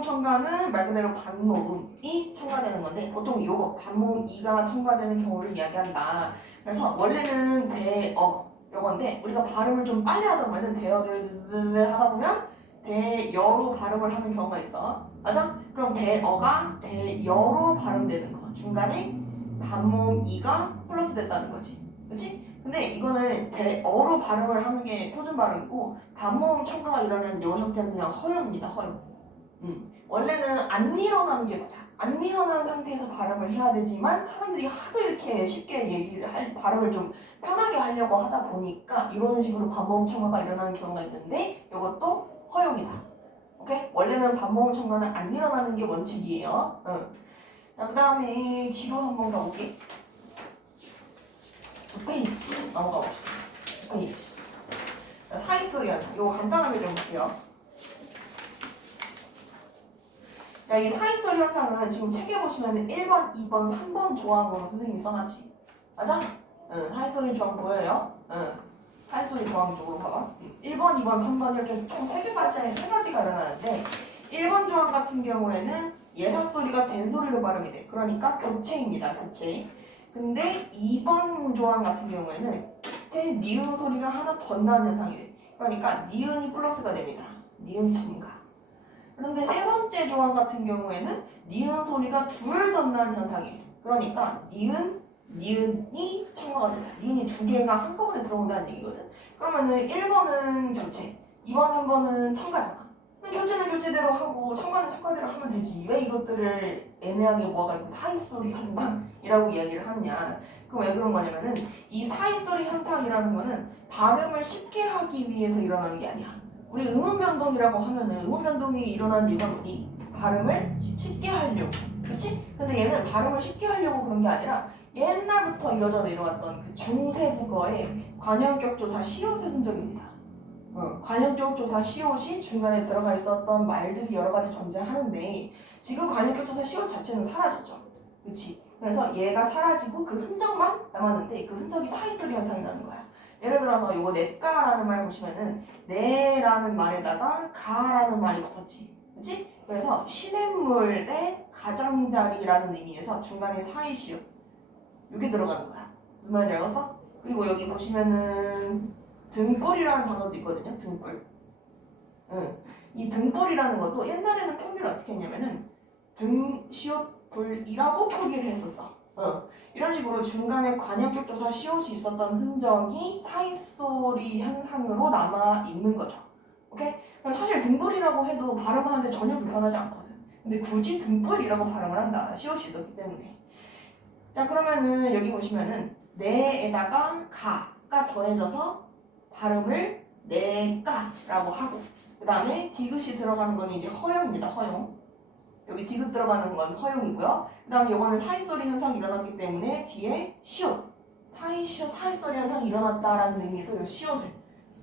첨가는 말 그대로 반모음이 첨가되는 건데 보통 요거 반모음 이가 첨가되는 경우를 이야기한다. 그래서 원래는 대어 요건데 우리가 발음을 좀 빨리 하다 보면은 하다 보면 대여로 발음을 하는 경우가 있어. 맞아? 그럼 대어가 대여로 발음되는 거. 중간에 반모음 이가 플러스 됐다는 거지. 그치? 근데 이거는 대어로 발음을 하는 게 표준 발음이고 반모음 첨가가 일어나는 요 형태는 그냥 허용입니다. 허용. 원래는 안 일어나는 게 맞아. 안 일어난 상태에서 발음을 해야 되지만 사람들이 하도 이렇게 쉽게 발음을 좀 편하게 하려고 하다 보니까 이런 식으로 반모음 첨가가 일어나는 경우가 있는데 이것도 허용이다. 오케이? 원래는 반모음 첨가는 안 일어나는 게 원칙이에요. 응. 자, 그 다음에 뒤로 한번 가볼게. 9페이지 넘어가 봅시다. 9페이지. 사이스토리 현상. 이거 간단하게 좀 볼게요. 자, 이 사이스토리 현상은 지금 책에 보시면 1번, 2번, 3번 조항으로 선생님이 써놨지. 맞아? 응, 사이스토리 조항 보여요? 응. 사이스토리 조항 쪽으로 봐봐. 1번, 2번, 3번 이렇게 총 3가지가 일어나는데 1번 조항 같은 경우에는 예사소리가 된소리로 발음이 돼. 그러니까 교체입니다. 교체. 근데 2번 조항 같은 경우에는 끝에 니은 소리가 하나 더 나는 현상이 돼. 그러니까 니은이 플러스가 됩니다. 니은 첨가. 그런데 세 번째 조항 같은 경우에는 니은 소리가 둘 더 나는 현상이에요. 그러니까 니은이 첨가가 됩니다. 니은이 두 개가 한꺼번에 들어온다는 얘기거든. 그러면은 1번은 교체, 2번, 3번은 첨가잖아. 교체는 교체대로 하고 첨가는 첨가대로 하면 되지. 왜 이것들을 애매하게 모아가지고 사이소리 현상이라고 이야기를 하느냐. 그럼 왜 그런 거냐면은 이 사이소리 현상이라는 거는 발음을 쉽게 하기 위해서 일어나는 게 아니야. 우리 음운 변동이라고 하면은 음운 변동이 일어나는 이유가 뭐니? 발음을 쉽게 하려고. 그렇지? 근데 얘는 발음을 쉽게 하려고 그런 게 아니라 옛날부터 이어져 내려왔던 그 중세국어의 관형격조사 시옷의 흔적입니다. 관형격조사 시옷이 중간에 들어가 있었던 말들이 여러 가지 존재하는데 지금 관형격조사 시옷 자체는 사라졌죠. 그렇지? 그래서 얘가 사라지고 그 흔적만 남았는데 그 흔적이 사이소리 현상이 나는 거야. 예를 들어서 요거 넷가라는 말 보시면은 네라는 말에다가 가라는 말이 붙었지. 그렇지? 그래서 시냇물의 가장자리라는 의미에서 중간에 사이시옷 이게 들어가는 거야. 무슨 말인지 알겠어? 그리고 여기 보시면은 등불이라는 단어도 있거든요. 등불. 응. 이 등불이라는 것도 옛날에는 표기를 어떻게 했냐면은 등 시옷 불이라고 표기를 했었어. 이런 식으로 중간에 관형격조사 시옷이 있었던 흔적이 사이소리 현상으로 남아 있는 거죠. 오케이? 그럼 사실 등불이라고 해도 발음하는데 전혀 불편하지 않거든. 근데 굳이 등불이라고 발음을 한다. 시옷이 있었기 때문에. 자, 그러면은 여기 보시면은 네에다가 가가 더해져서 발음을 내까라고 하고 그 다음에 디귿이 들어가는 건 이제 허용입니다. 허용. 여기 디귿 들어가는 건 허용이고요. 그 다음에 이거는 사이소리 현상이 일어났기 때문에 뒤에 시옷 사이소리 현상이 일어났다라는 의미에서 이 시옷을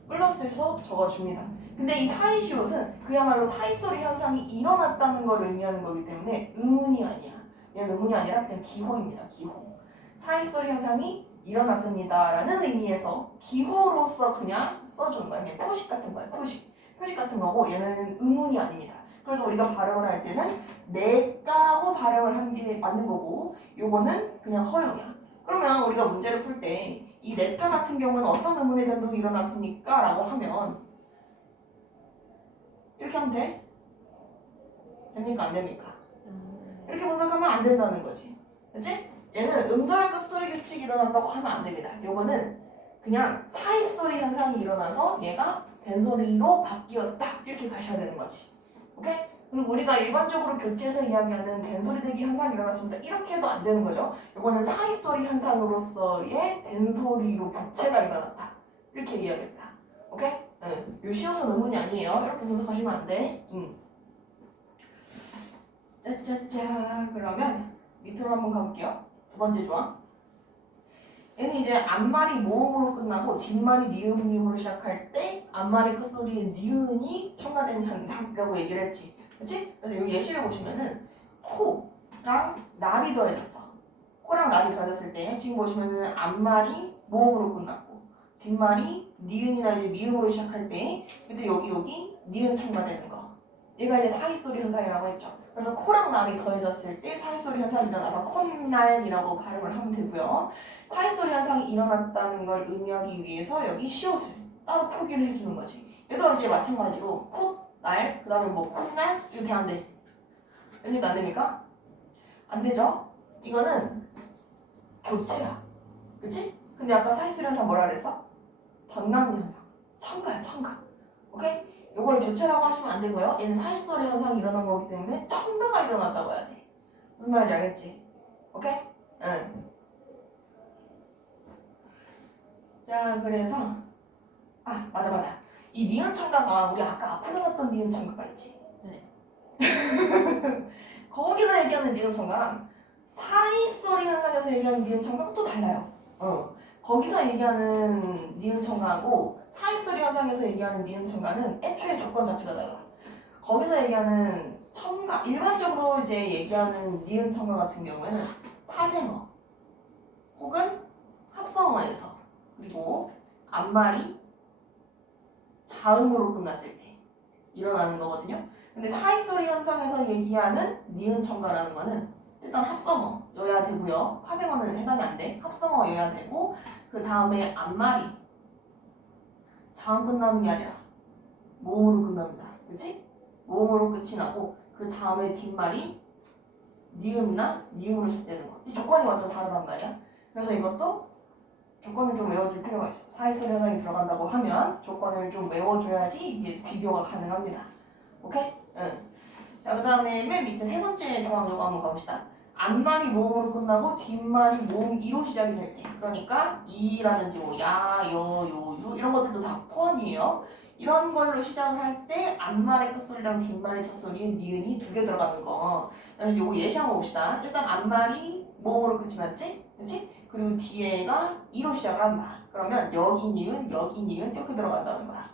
플러스해서 적어줍니다. 근데 이 사이시옷은 그야말로 사이소리 현상이 일어났다는 걸 의미하는 거기 때문에 의문이 아니야. 얘는 의문이 아니라 그냥 기호입니다. 기호. 사이소리 현상이 일어났습니다라는 의미에서 기호로서 그냥 써주는 거야. 그냥 표식 같은 거야. 표식 같은 거고 얘는 의문이 아닙니다. 그래서 우리가 발음을 할 때는 내까라고 발음을 하는 게 맞는 거고 요거는 그냥 허용이야. 그러면 우리가 문제를 풀 때 이 내까 같은 경우는 어떤 의문의 변동이 일어났습니까? 라고 하면 이렇게 하면 돼? 됩니까? 안 됩니까? 이렇게 분석하면 안 된다는 거지. 그치? 얘는 음절 끝소리 규칙이 일어난다고 하면 안 됩니다. 요거는 그냥 사이소리 현상이 일어나서 얘가 된소리로 바뀌었다. 이렇게 가셔야 되는 거지. 오케이? 그리고 우리가 일반적으로 교재에서 이야기하는 된소리 되기 현상이 일어났습니다. 이렇게 해도 안 되는 거죠. 이거는 사이소리 현상으로서의 된소리로 교체가 일어났다. 이렇게 이야기했다. 오케이? 응. 요 시옷은 의문이 아니에요. 이렇게 분석하시면 안 돼. 짜짜짜. 그러면 밑으로 한번 가볼게요. 두 번째 조항. 얘는 이제 앞말이 모음으로 끝나고 뒷말이 니음으로 시작할 때 앞말의 끝소리에 니은이 첨가된 현상이라고 얘기를 했지. 그치? 그래서 여기 예시를 보시면은 코랑 날이 더해졌어. 코랑 날이 더해졌을 때 지금 보시면은 앞말이 모음으로 끝났고 뒷말이 니은이나 이제 미음으로 시작할 때 그때 여기 니은 첨가되는 거. 얘가 이제 사이소리 현상이라고 했죠. 그래서 코랑 날이 더해졌을 때 사이소리 현상이 일어나서 콧날이라고 발음을 하면 되고요. 사이소리 현상이 일어났다는 걸 의미하기 위해서 여기 시옷을 따로 표기를 해주는 거지. 얘도 이제 마찬가지로 콧날, 그 다음에 뭐 콧날 이렇게 안 돼. 됩니까? 안 됩니까? 안 되죠? 이거는 교체야. 그치? 근데 아까 사이소리 현상 뭐라 그랬어? 덧나는 현상. 첨가야, 첨가. 오케이? 요거를 교체라고 하시면 안 되고요. 얘는 사이소리 현상이 일어난 거기 때문에 첨가가 일어났다고 해야 돼. 무슨 말인지 알겠지? 오케이? 응. 자, 그래서 맞아. 이 니은 첨가가 우리 아까 앞에서 봤던 니은 첨가가 있지. 거기서 얘기하는 니은 청가랑 사이소리 현상에서 얘기하는 니은 청가가 또 달라요. 거기서 얘기하는 니은 청가하고 사이소리 현상에서 얘기하는 니은 청가는 애초에 조건 자체가 달라. 거기서 얘기하는 첨가, 일반적으로 이제 얘기하는 니은 첨가 같은 경우에는 파생어 혹은 합성어에서 그리고 앞말이 자음으로 끝났을 때 일어나는 거거든요. 근데 사이소리 현상에서 얘기하는 니은 첨가라는 거는 일단 합성어여야 되고요. 파생어는 해당이 안 돼. 합성어여야 되고 그 다음에 앞말이 자음 끝나는 게 아니라 모음으로 끝납니다. 그렇지? 모음으로 끝이 나고 그 다음에 뒷말이 니음이나 니음으로 시작되는 거. 이 조건이 완전 다르단 말이야. 그래서 이것도 조건을 좀 외워줄 필요가 있어. 사이소리 현상이 들어간다고 하면 조건을 좀 외워줘야지 이게 비교가 가능합니다. 오케이? 응. 자, 그 다음에 맨 밑에 세 번째 조항 요거 한번 가봅시다. 앞말이 모음으로 끝나고 뒷말이 모음 이로 시작이 될 때. 그러니까 이라든지 뭐 야, 여, 요, 유 이런 것들도 다 포함이에요. 이런 걸로 시작을 할 때 앞말의 끝소리랑 뒷말의 첫소리에 니은이 두 개 들어가는 거. 그래서 요거 예시 한번 봅시다. 일단 앞말이 모음으로 끝이 났지? 그치? 그리고 뒤에가 이로 시작을 한다. 그러면 여기 니은, 여기 니은 이렇게 들어간다는 거야.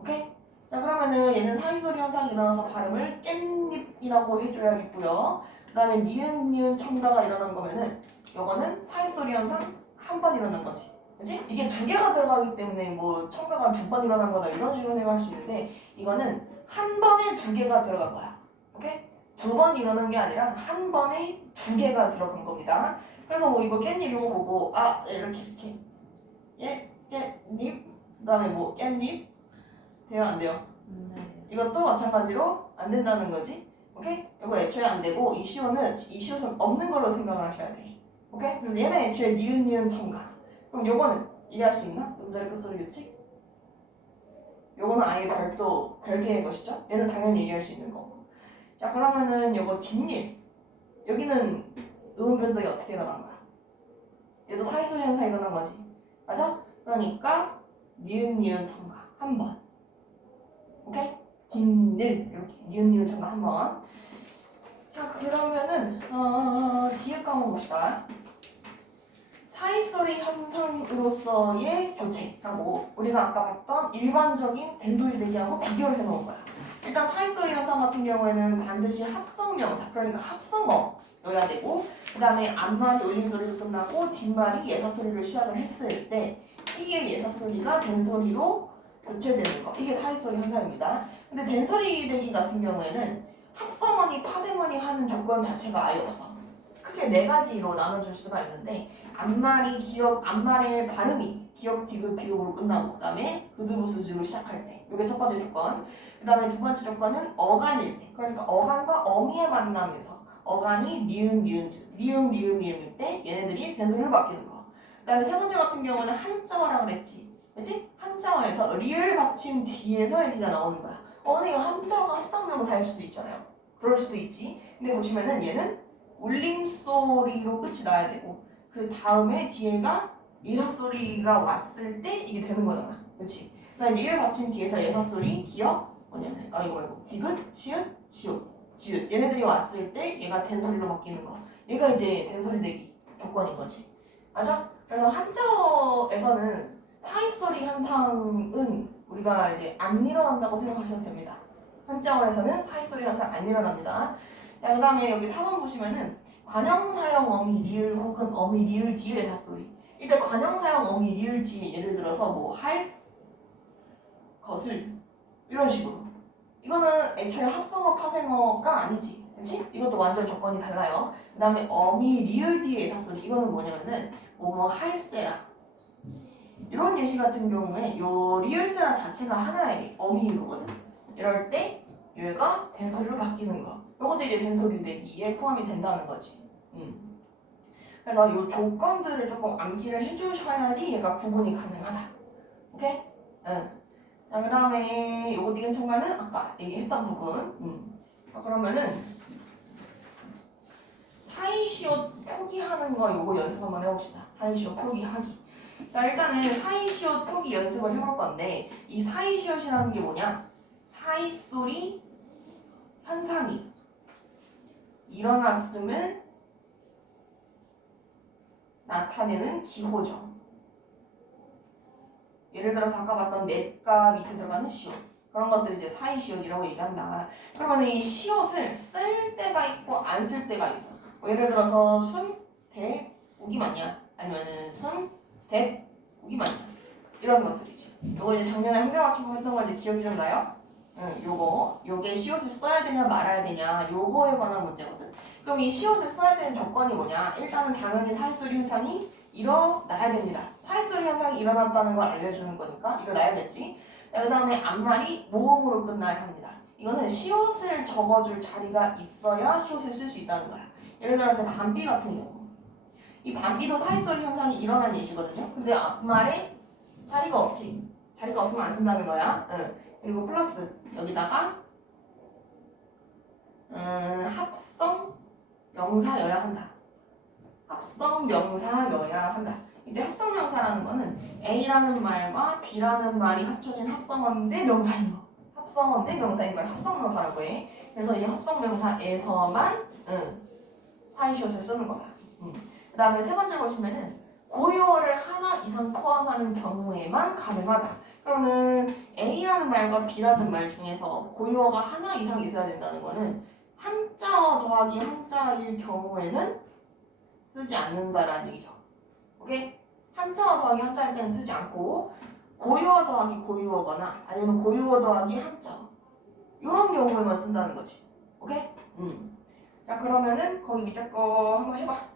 오케이? 자, 그러면은 얘는 사이소리 현상이 일어나서 발음을 깻잎이라고 해줘야겠고요. 그 다음에 니은 첨가가 일어난 거면은 요거는 사이소리 현상 한 번 일어난 거지. 그치? 이게 두 개가 들어가기 때문에 뭐 첨가가 두 번 일어난 거다 이런 식으로 생각할 수 있는데 이거는 한 번에 두 개가 들어간 거야. 오케이? 두 번 일어난 게 아니라 한 번에 두 개가 들어간 겁니다. 그래서 뭐 이거 깻잎 이거 보고 아 이렇게 깻잎 그 다음에 뭐 깻잎 돼요 안 돼요? 네. 이것도 마찬가지로 안 된다는 거지. 오케이? 이거 애초에 안 되고 이 시옷은 없는 걸로 생각을 하셔야 돼. 오케이? 그래서 얘는 애초에 니은 첨가. 그럼 요거는 이해할 수 있나? 음절의 끝소리 규칙? 요거는 아예 별개의 것이죠. 얘는 당연히 이해할 수 있는 거고. 자, 그러면은 요거 뒷일 여기는 음음 변동이 어떻게 일어난 거야? 얘도 사이소리 현상 일어난 거지. 맞아? 그러니까 니은 첨가 한 번. 오케이? 뒷일 이렇게 니은 첨가 한 번. 자, 그러면은 뒤에 거 한번 봅시다. 사이소리 현상으로서의 교체하고 우리가 아까 봤던 일반적인 된소리 대기하고 비교를 해놓은 거야. 일단 사이소리 현상 같은 경우에는 반드시 합성명사, 그러니까 합성어여야 되고 그 다음에 앞말이 울림소리로 끝나고 뒷말이 예사소리로 시작을 했을 때 이게 예사소리가 된소리로 교체되는 거. 이게 사이소리 현상입니다. 근데 된소리 대기 같은 경우에는 합성어니 파생어니 하는 조건 자체가 아예 없어. 크게 네 가지로 나눠줄 수가 있는데 앞말의 발음이 기역, 디귿, 비읍으로 끝나고 그 다음에 그드부스즈로 시작할 때 이게 첫 번째 조건. 그 다음에 두 번째 조건은 어간일 때, 그러니까 어간과 어미의 만남에서 어간이 니은, 니은즈, 미음, 리음, 리음일 때 얘네들이 된소리로 바뀌는 거. 그 다음에 세 번째 같은 경우는 한자어라고 그랬지, 그치? 한자어에서 리을 받침 뒤에서 얘기가 나오는 거야. 선생님 한자어가 합성명사일 수도 있잖아요. 그럴 수도 있지. 근데 보시면은 얘는 울림소리로 끝이 나야 되고 그 다음에 뒤에가 예사소리가 왔을 때 이게 되는 거잖아. 그치? 그다음에 리을 받침 뒤에서 예사소리, 기역, 뭐냐면 이거 말고 디귿, 시읒, 지읒 얘네들이 왔을 때 얘가 된소리로 바뀌는 거. 얘가 이제 된소리 내기 조건인 거지. 맞아? 그래서 한자어에서는 사이소리 현상은 우리가 이제 안 일어난다고 생각하셔도 됩니다. 한자어에서는 사이소리 현상 안 일어납니다. 자, 그 다음에 여기 4번 보시면은 관형사형 어미 리을 혹은 어미 리을 뒤에 사소리. 이때 관형사형 어미 리을 뒤에 예를 들어서 뭐 할, 것을 이런 식으로. 이거는 애초에 합성어 파생어가 아니지. 그치? 이것도 완전 조건이 달라요. 그 다음에 어미 리을 뒤에 사소리. 이거는 뭐냐면은 뭐 할세라. 이런 예시 같은 경우에 요 리을세라 자체가 하나의 어미인 거거든. 이럴 때 얘가 된소리로 바뀌는 거. 이것도 이제 된소리 내기에 포함이 된다는 거지. 그래서 이 조건들을 조금 암기를 해주셔야지 얘가 구분이 가능하다. 오케이? 응. 자, 그 다음에 요거 니은 첨가는 아까 얘기했던 부분. 그러면은 사이시옷 표기하는 거 요거 연습 한번 해봅시다. 사이시옷 표기하기. 자, 일단은 사이시옷 표기 연습을 해볼 건데 이 사이시옷이라는 게 뭐냐? 사이소리 현상이 일어났음을 나타내는 기호죠. 예를 들어서 아까 봤던 넷과 밑에 들어가는 시옷 그런 것들을 이제 사이시옷이라고 얘기한다. 그러면 이 시옷을 쓸 때가 있고 안 쓸 때가 있어. 뭐 예를 들어서 순, 대, 우기 맞냐? 아니면은 순, 대, 우기 맞냐? 이런 것들이지. 요거 이제 작년에 한글 맞춤법 했던 거 이제 기억이 좀 나요? 응, 요게 시옷을 써야 되냐 말아야 되냐 요거에 관한 문제거든. 그럼 이 시옷을 써야 되는 조건이 뭐냐? 일단은 당연히 사이소리 현상이 일어나야 됩니다. 사이소리 현상이 일어났다는 걸 알려주는 거니까 일어나야겠지. 그 다음에 앞말이 모음으로 끝나야 합니다. 이거는 시옷을 적어줄 자리가 있어야 시옷을 쓸 수 있다는 거야. 예를 들어서 반비 같은 경우 이 반비도 사이소리 현상이 일어난 예시거든요. 근데 앞말에 자리가 없지. 자리가 없으면 안 쓴다는 거야. 응. 그리고 플러스 여기다가 합성 명사여야 한다. 합성 명사여야 한다. 이때 합성 명사라는 거는 A라는 말과 B라는 말이 합쳐진 합성어인데 명사인 거. 합성어인데 명사인 걸 합성 명사라고 해. 그래서 이 합성 명사에서만 사이시옷을 쓰는 거야. 그 다음에 세 번째 보시면은 고유어를 하나 이상 포함하는 경우에만 가능하다. 그러면 A라는 말과 B라는 말 중에서 고유어가 하나 이상 있어야 된다는 거는 한자어 더하기 한자일 경우에는 쓰지 않는다라는 얘기죠. 오케이? 한자어 더하기 한자일 때는 쓰지 않고 고유어 더하기 고유어거나 아니면 고유어 더하기 한자어 이런 경우에만 쓴다는 거지. 오케이? 자 그러면은 거기 밑에 거 한번 해봐.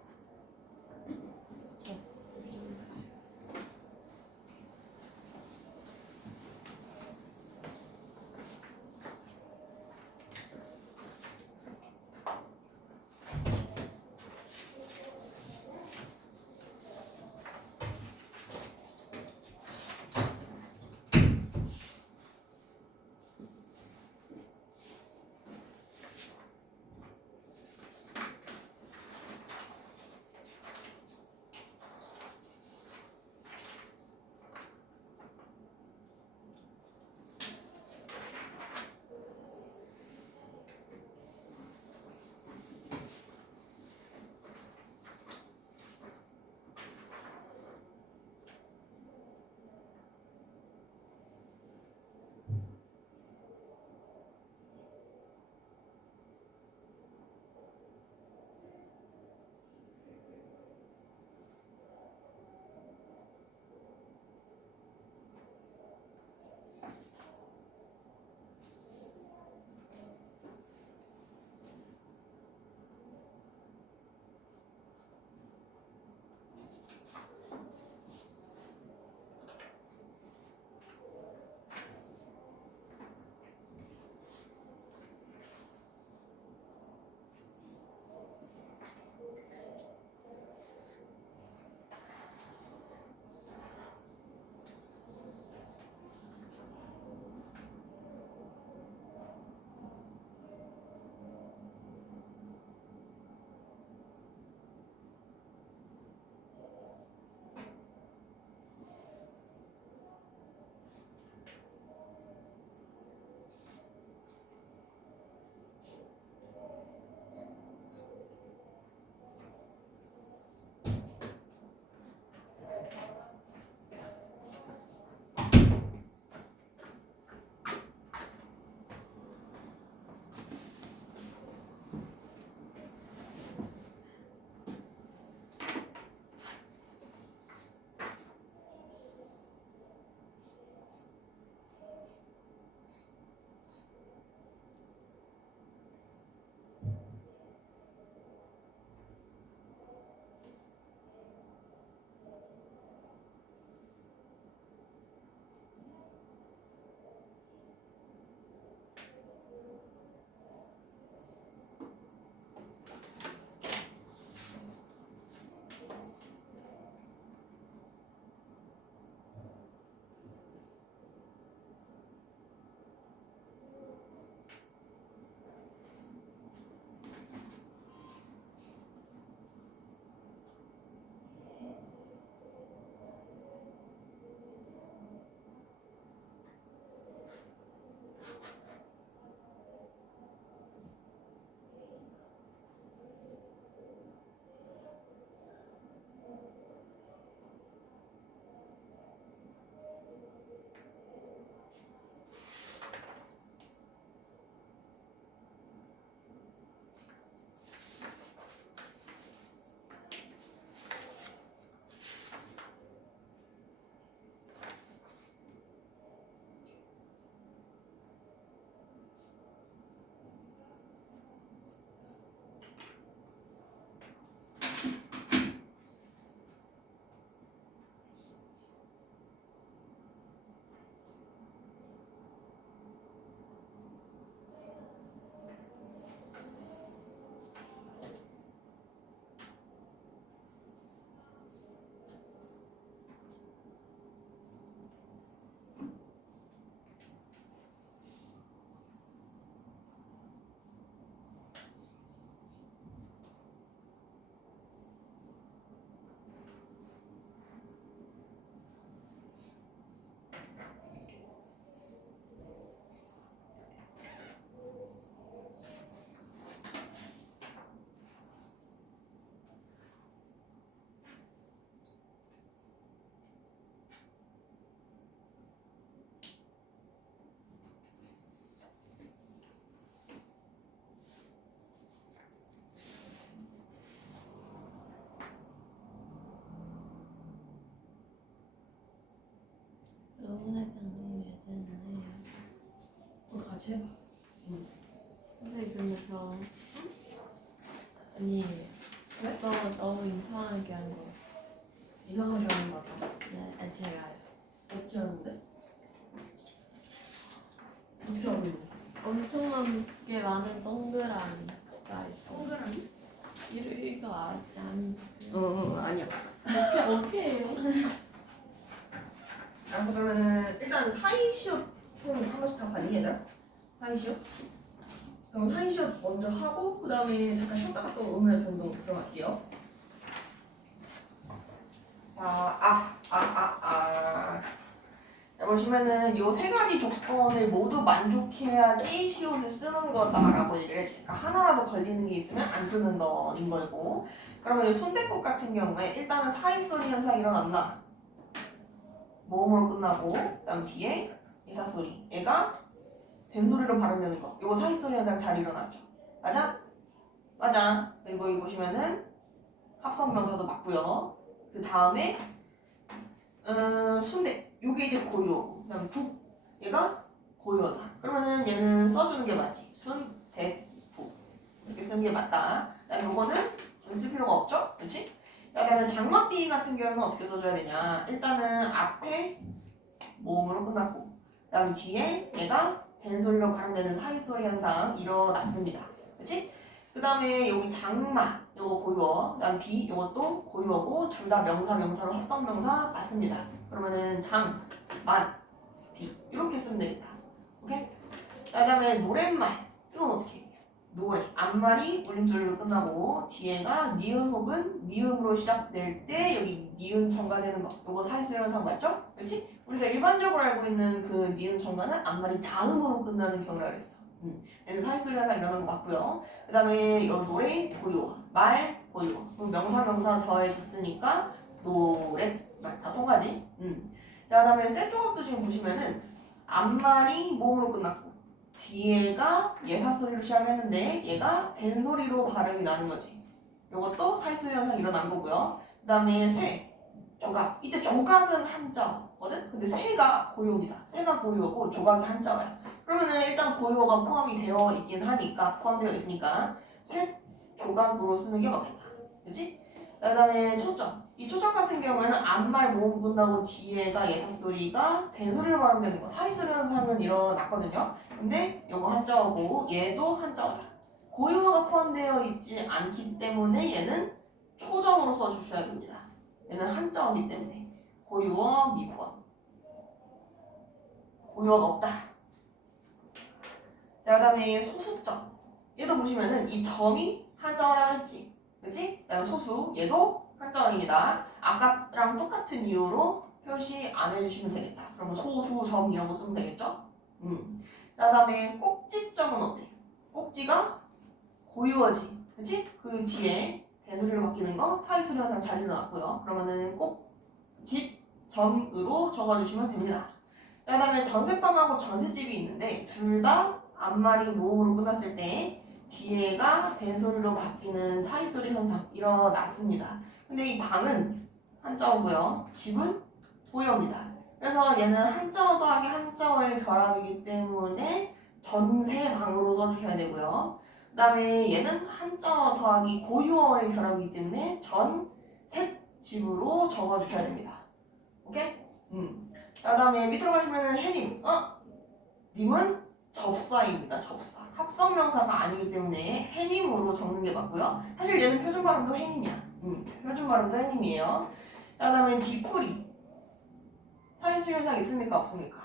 같이 해봐. 선생님 근데 저 아니 왜? 너무 이상하게 한 거. 이상하게 하는 거 같아. 네, 아니, 제가요. 어떻게 하는데? 어떻게 하고 있는데? 엄청나게 많은 동그라미가 있어. 동그라미? 이거 아니지. 응, 아니야. 오케이요. 알았어, 그러면은 일단 사이시옷은 한 번씩 다 봤니, 얘들아? 사이시옷? 그럼 사이시옷 먼저 하고 그 다음에 잠깐 쉬었다가 또 음의 변동 들어갈게요. 자, 보시면은 요 세 가지 조건을 모두 만족해야지 시옷을 쓰는 거다라고 얘기를 해지. 그러니까 하나라도 걸리는 게 있으면 안 쓰는 거인 거고. 그러면 이 순댓국 같은 경우에 일단은 사이소리 현상이 일어났나? 모음으로 끝나고 그다음 뒤에 예사소리. 얘가 된소리로 발음되는 거. 요거 사이소리 현상 잘 일어났죠. 맞아? 맞아. 그리고 여기 보시면은 합성명사도 맞고요. 그 다음에 순대. 요게 이제 고유어고. 그 다음 국. 얘가 고유어다. 그러면은 얘는 써주는 게 맞지. 순, 대, 국. 이렇게 쓰는 게 맞다. 그 다음에 요거는 쓸 필요가 없죠? 그치? 그 다음에 장막비 같은 경우는 어떻게 써줘야 되냐. 일단은 앞에 모음으로 끝났고 그 다음 뒤에 얘가 된소리로 발음되는 하이소리 현상 일어났습니다. 그치? 그 다음에 여기 장마 요거 고유어 그 다음 비 요것도 고유어고 둘 다 명사 명사로 합성명사 맞습니다. 그러면은 장, 만, 비 이렇게 쓰면 되겠다. 오케이? 그 다음에 노랫말 이건 어떻게 해? 노래 앞말이 울림소리로 끝나고 뒤에가 니은 혹은 미음으로 시작될 때 여기 니은 첨가되는 거 요거 사이소리 현상 맞죠? 그렇지? 우리가 일반적으로 알고 있는 그 니은 첨가는 앞말이 자음으로 끝나는 경우라 그랬어. 얘는 사이소리 현상 일어나는 거 맞고요. 그 다음에 여기 노래 고유어 말 고유어 그럼 명사 명사 더해졌으니까 노래 말 다 통하지? 자, 그 다음에 세 조각도 지금 보시면은 앞말이 모음으로 끝났고 뒤에가 예사소리로 시작했는데 얘가 된소리로 발음이 나는 거지. 요것도 사이소리 현상 일어난 거고요. 그 다음에 쇠, 조각. 이때 조각은 한자거든? 근데 쇠가 고유어입니다. 쇠가 고유어고 조각이 한자어야. 그러면은 일단 고유어가 포함이 되어 있긴 하니까 포함되어 있으니까 쇠, 조각으로 쓰는 게 맞겠다. 그치? 그 다음에 초점. 이 초점 같은 경우에는 앞말 모음 끝나고 뒤에가 예사소리가 된소리로 발음되는 거. 사이소리 현상은 일어났거든요. 근데 요거 한자어고 얘도 한자어야. 고유어가 포함되어 있지 않기 때문에 얘는 초점으로 써주셔야 됩니다. 얘는 한자어이기 때문에 고유어, 미부어. 고유어가 없다. 자, 그 다음에 소수점. 얘도 보시면은 이 점이 한자어라 그랬지. 그치? 그 다음에 소수. 얘도 한자어입니다. 아까랑 똑같은 이유로 표시 안 해주시면 되겠다. 그러면 소수, 점 이런 거 쓰면 되겠죠? 자, 그 다음에 꼭지점은 어때? 꼭지가 고유어지. 그치? 그 뒤에 대소리로 바뀌는 거 사이소리 현상 잘 일어났고요. 그러면은 꼭지점으로 적어주시면 됩니다. 자, 그 다음에 전셋방하고 전셋집이 있는데 둘 다 앞말이 모음으로 끝났을 때 뒤에가 된소리로 바뀌는 사이소리 현상 일어났습니다. 근데 이 방은 한자어고요. 집은 고유어입니다. 그래서 얘는 한자어 더하기 한자어의 결합이기 때문에 전세방으로 써주셔야 되고요. 그 다음에 얘는 한자어 더하기 고유어의 결합이기 때문에 전셋집으로 적어주셔야 됩니다. 오케이? 그 다음에 밑으로 가시면은 해님. 님은 접사입니다. 접사. 합성명사가 아니기 때문에 해님으로 적는 게 맞고요. 사실 얘는 표준 발음도 해님이야. 표준 발음도 해님이에요. 자, 그 다음에 뒤풀이. 사이수 현상 있습니까? 없습니까?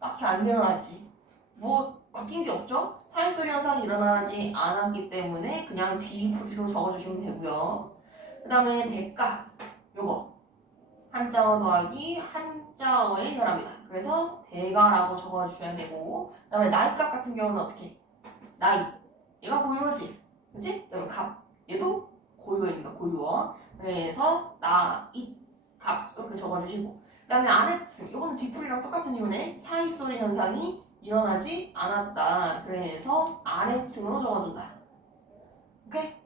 딱히 안 일어났지. 뭐 바뀐 게 없죠? 사이소리 현상이 일어나지 않았기 때문에 그냥 뒤풀이로 적어주시면 되고요. 그 다음에 대가 요거 한자어 더하기 한자어의 결합이다. 그래서 대가라고 적어주셔야 되고 그 다음에 나이값 같은 경우는 어떻게? 나이 얘가 고유어지. 그치? 그 다음에 값 얘도 고유어니까 고유어. 그래서 나이 값 이렇게 적어주시고 그 다음에 아래층 요거는 뒤풀이랑 똑같은 이유네. 사이소리 현상이 일어나지 않았다. 그래서 아래층으로 적어준다. 오케이?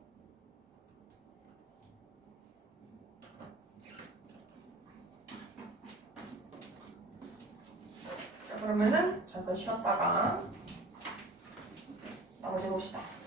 자, 그러면은 잠깐 쉬었다가 봅시다.